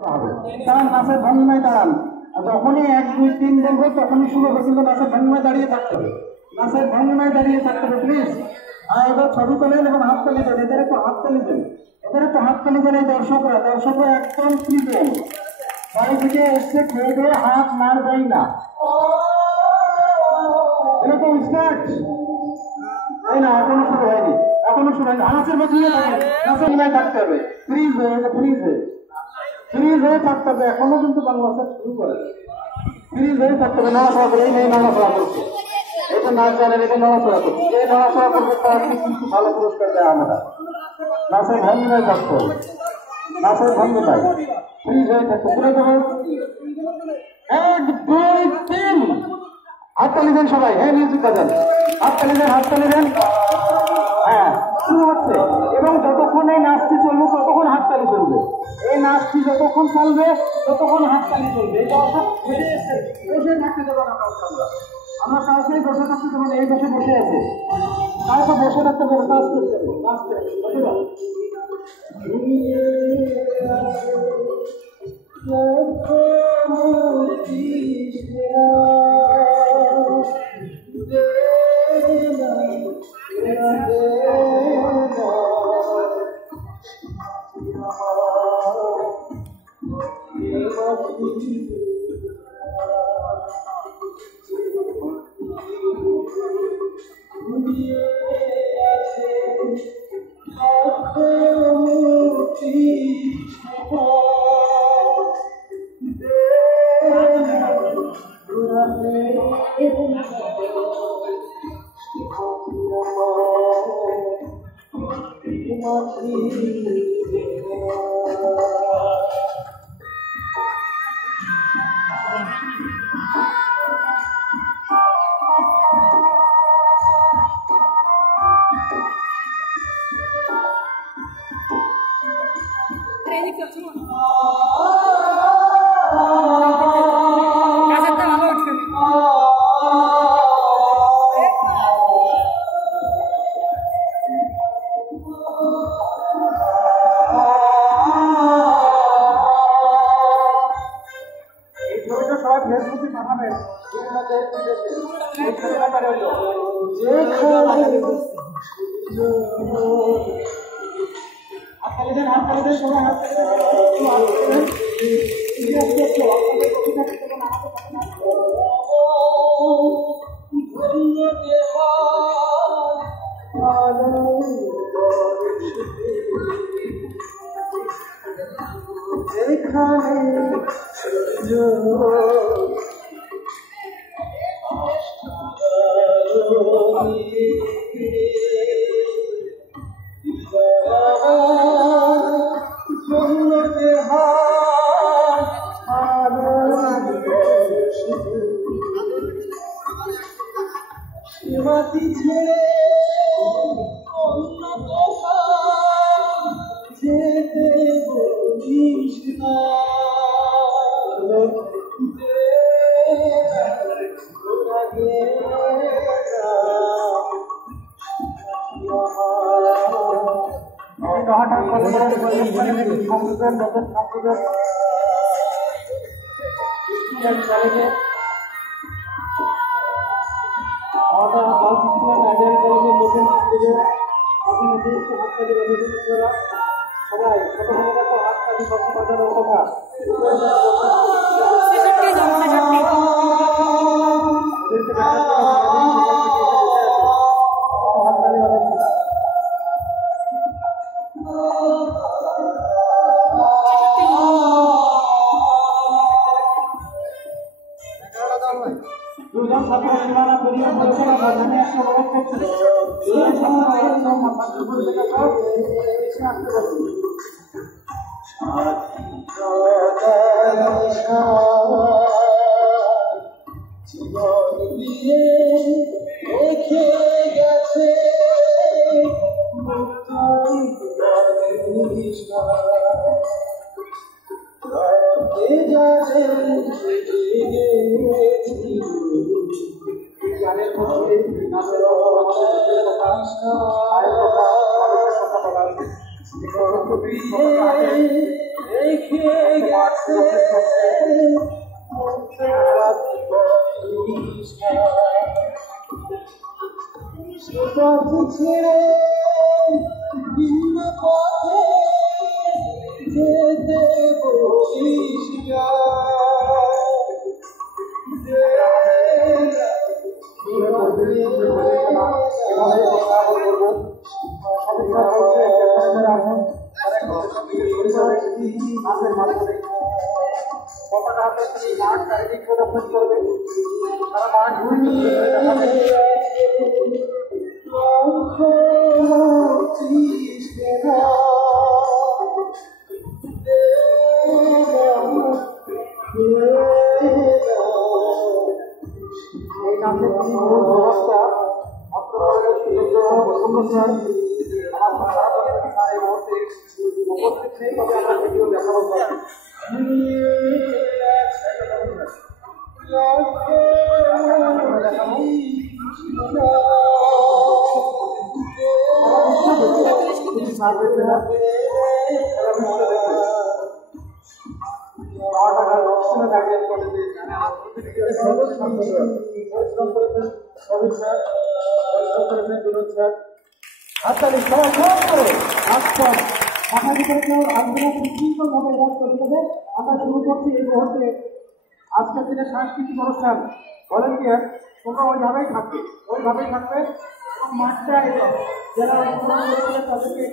দাঁড়ান, নাচের ভঙ্গিমায় দাঁড়ান। যখনই 1 2 3 বলবো তখনই শুরু হবে, কিন্তু নাচের ভঙ্গিমায় দাঁড়িয়ে থাকতে হবে। নাচের ভঙ্গিমায় দাঁড়িয়ে থাকতে হবে প্লিজ। এবার ছবি তোলেন এবং হাত তালি দেন। এদের একটু হাত তালি দেন, এদের একটু হাত তালি দেন। এই দর্শকরা একদম ফ্রিজেন, বাড়ি থেকে এসছে খেয়ে দিয়ে হাত মারবেন না। এরকম স্টার্ট। এই না, এখনো শুরু হয়নি। নাচের ভঙ্গিমায় থাকবে, নাচের ভঙ্গিমায় থাকতে হবে। ফ্রিজ হয়ে থাকতে হবে। এখনো কিন্তু বাংলাদেশ শুরু করে ফ্রিজ হয়ে থাকতে হবে। নড়াচড়া করে, এই নেই নড়াচড়া করছে, এটা নাচ জানেন, এটা নড়াচড়া করছে। যে নড়াচড়া করবে তাকে কিন্তু ভালো পুরস্কার দেয় আমরা। নাচের ভঙ্গিমায় থাকতে হবে, নাচের ভঙ্গিমায় ফ্রিজ হয়ে থাকতে পুরো দেবেন। 1 2 3 হাততালি দেন সবাই। হ্যাঁ, মিউজিক বাজান, হাততালি দেন। হ্যাঁ, শুরু হচ্ছে। এবং যতক্ষণ এই নাচটি চলবে ততক্ষণ হাততালি চলবে। এই নাচটি যতক্ষণ চলবে ততক্ষণ হাততালি চলবে। এই দর্শক বসে থাকতে দেবো না আমরা কাউকে বসে থাকতে দেবো না। এই বসে আছে, কাউকে বসে থাকতে দেবো, কাজ করতে হবে, নাচতে Hey, ছেড়ে ভিন্ন পথে যেতে বলিস না। এই নামের মূল ব্যবস্থা উপস্থিত নেই, তবে আমরা ভিডিও দেখাবো। হাততালি সবাই জোর করে আজকে আগামী কালকেও আলোচনা সুশৃঙ্খলভাবে এবার চলে যাবে। আমরা শুরু করছি এই মুহূর্তে আজকের দিনে সাংস্কৃতিক অনুষ্ঠান। ভলেন্টিয়ার তোমরা ওইভাবেই থাকবে এবং মাঠটা জেলা তাদেরকে